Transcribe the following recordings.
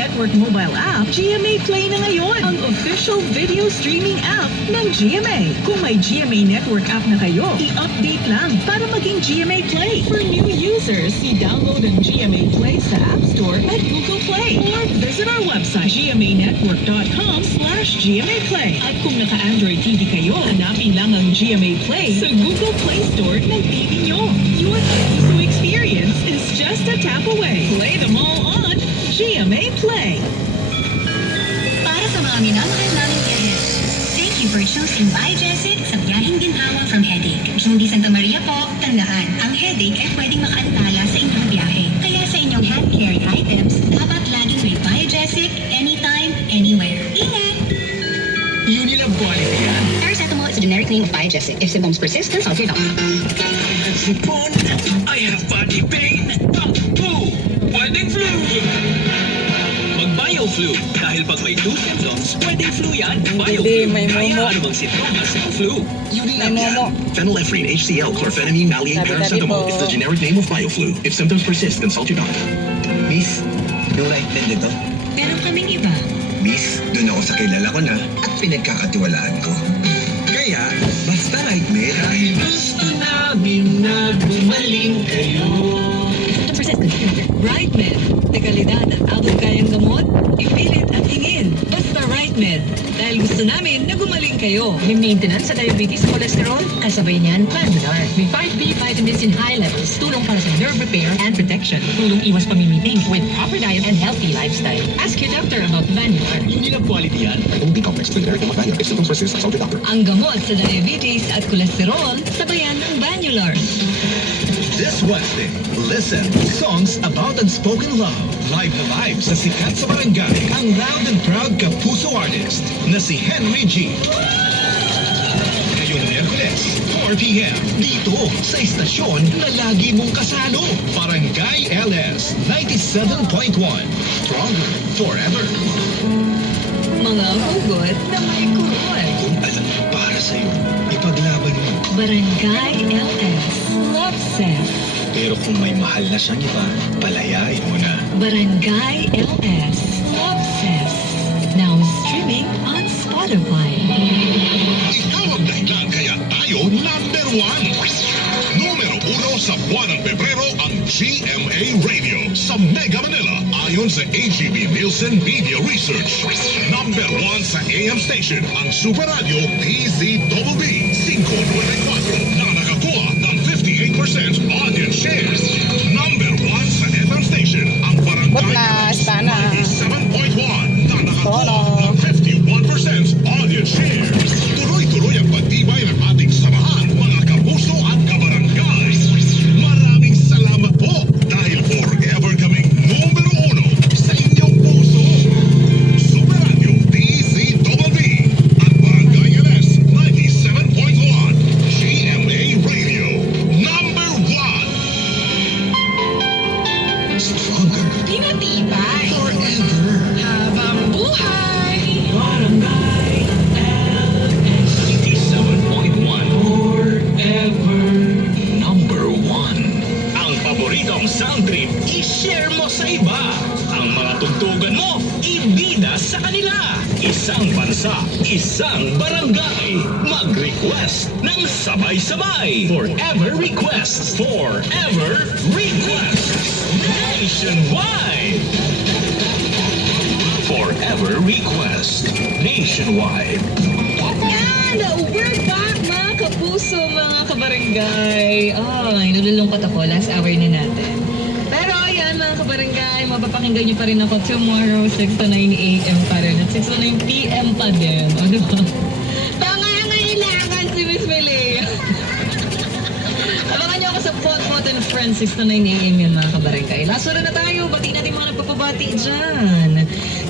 Network mobile app, GMA Play na ngayon, ang official video streaming app ng GMA. Kung may GMA Network app na kayo, i-update lang para maging GMA Play. For new users, i-download ang GMA Play sa App Store at Google Play. Or visit our website, gmanetwork.com/GMA Play. At kung naka-Android TV kayo, hanapin lang ang GMA Play sa Google Play Store ng TV nyo. Your Puso experience is just a tap away. Play them all on GMA Play. Para sa mga minamahal naming viajes, thank you for choosing Biogesic sa biyaheng ginhawa from headache. Judy Santa Maria po, tandaan, ang headache ay pwedeng makaantala sa inyong biyahe. Kaya sa inyong hand carry items, dapat laging may Biogesic anytime, anywhere. Ingat! Unilab quality yan. Paracetamol is a generic name of Biogesic. If symptoms persist, consult your doctor. Sipon, I have body pain. Poo, pwedeng flu. Mag-BioFlu. Dahil pag may 2 symptoms, pwedeng flu yan. BioFlu. may Kaya momo. anumang sintomas ng flu. May momo. Phenylephrine HCl, chlorphenamine, maleate, Sabi-sabi paracetamol po. is the generic name of BioFlu. If symptoms persist, consult your doctor. Miss, yung right hand nito. Meron kaming iba. Miss, doon ako sa kilala ko na at pinagkakatiwalaan ko. Kaya, basta right med. Dahil gusto namin na gumaling kayo. Right Med. Dekalidad at abot kayang gamot, ipilit at hingin. Basta Right Med. Dahil gusto namin na gumaling kayo. May maintenance sa diabetes sa cholesterol, kasabay niyan, Glandular. May 5B vitamins in high levels, tulong para sa nerve repair and protection. Tulong iwas pamimiting with proper diet and healthy lifestyle. Ask your doctor about Glandular. Unilab quality yan. Vitamin B complex, the generic name of Vanya. If symptoms persist, consult your doctor. Ang gamot sa diabetes at kolesterol, sabayan ng Vanular. This Wednesday, listen, songs about unspoken love. Live na live sa sikat sa barangay, ang loud and proud Kapuso artist na si Henry G. Ngayong Miyerkules, 4 p.m. dito sa istasyon na lagi mong kasalo. Barangay LS 97.1. Stronger forever. Mga hugot na may kurot. Kung alam mo para sa'yo, ipaglaban mo. Barangay LS. Love Set. Pero kung may mahal na siyang iba, palayain mo na. Barangay LS. Love Set. Now streaming on Spotify. Ikaw ang dahilan kaya tayo number 1. Numero 1 sa buwan ng Pebrero ang GMA Radio sa Mega Manila ayon sa AGB Nielsen Media Research. Number 1 sa AM station ang Super Radio PZBB 594 na nakakuha ng 58% audience shares. Number 1 sa FM station ang Barangay Butlas, sana. 97.1 na nakakuha Tono. ng 51% audience shares. Tuloy-tuloy ang pagtibay ng ating samahan, mga kapuso at kabarangay. Maraming salamat po dahil forever kaming numero 1 sa inyong puso. Super Radio DZWB at Barangay LS 97.1 GMA Radio number 1. Stronger Pinatibay. forever. Habang buhay. Barangay LS 97.1. Forever number 1. Ang paboritong sound trip, i-share mo sa iba. Ang mga tugtugan mo, ibida sa kanila. Isang bansa, isang barangay. Mag-request ng sabay-sabay. Forever Requests. Forever Requests. Nationwide. Forever Request. Nationwide. Yan! We're back, mga kapuso, mga kabarangay. Ay, nalulungkot ako. Last hour na natin. Pero ayan, mga kabarangay, mapapakinggan niyo pa rin ako tomorrow, 6 to 9 a.m. pa rin. At 6 to 9 p.m. pa din. O, diba? Pangangailangan si Miss Melea. Abangan niyo ako sa Pot and Friends, 6 to 9 a.m. yan, mga kabarangay. Last word na tayo. Bati natin mga nagpapabati dyan.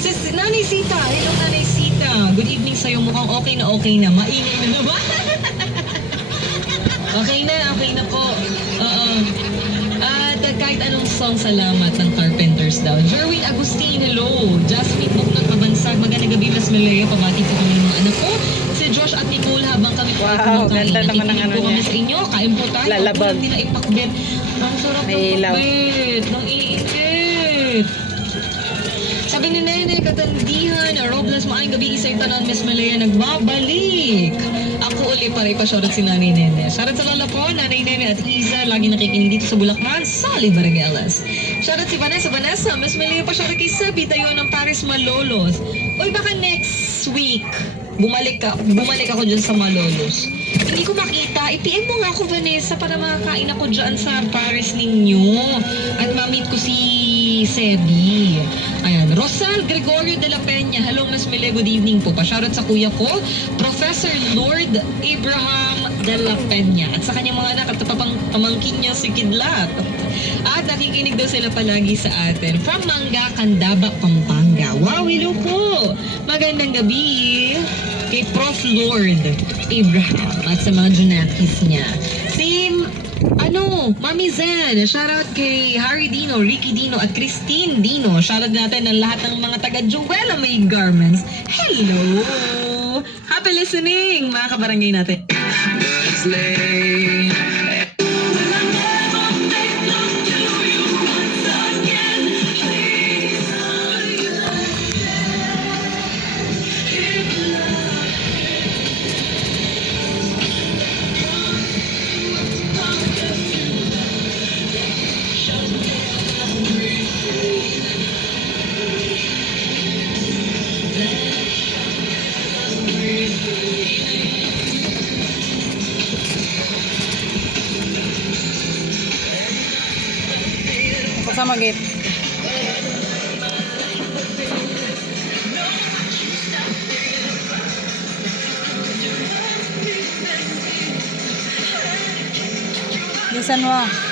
Sis, Nanay Sita. Hello, Nanay Sita. Good evening sa'yo. Mukhang okay na. Maingay na naman. Okay na po. Oo. At kahit anong song, salamat ng Carpenters daw. Jerwin Agustin, hello. Jasmine Buknot Mabansag, magandang gabi, Miss Melea. Pabati po kami ng mga anak ko. Si Josh at Nicole habang kami po ay Wow, kumakain. ganda naman ng Nakikinig ano po kami niya. sa inyo. Kain po tayo. Lalabag. Huwag hindi na ipakbet. Ang sarap May ng ilaw. pakbet. Nang iinit. Sa Sabi ni Nene, katandihan, Robles, maayong gabi, isang tanan, Miss Malaya, nagbabalik. Ako uli para ipashoutout si Nanay Nene. Shoutout sa lola ko, Nanay Nene at Isa, lagi nakikinig dito sa Bulakman, Solid Barangay-Alas. Shoutout si Vanessa, Miss Malaya, pa-shoutout kay Sabi, tayo ng Paris Malolos. Uy, baka next week, bumalik ako dyan sa Malolos. Hindi ko makita, i-PM mo nga ako, Vanessa, para makakain ako dyan sa Paris ninyo. At ma-meet ko si Sebi. Ayan, Rosal Gregorio de la Peña. Hello, Miss Mele, good evening po. Pa-shoutout sa kuya ko, Professor Lord Abraham de la Peña. At sa kanyang mga anak at pamangkin niya si Kidlat. At nakikinig daw sila palagi sa atin. From Manga, Candaba, Pampanga. Wow, hello po! Magandang gabi kay Prof. Lord Abraham at sa mga Junakis niya. Mami Zen, shoutout kay Harry Dino, Ricky Dino at Christine Dino. Shoutout natin ang lahat ng mga taga-Joella May Garments. Hello! Happy listening, mga kabarangay natin. Kasama gate. Bilisan mo.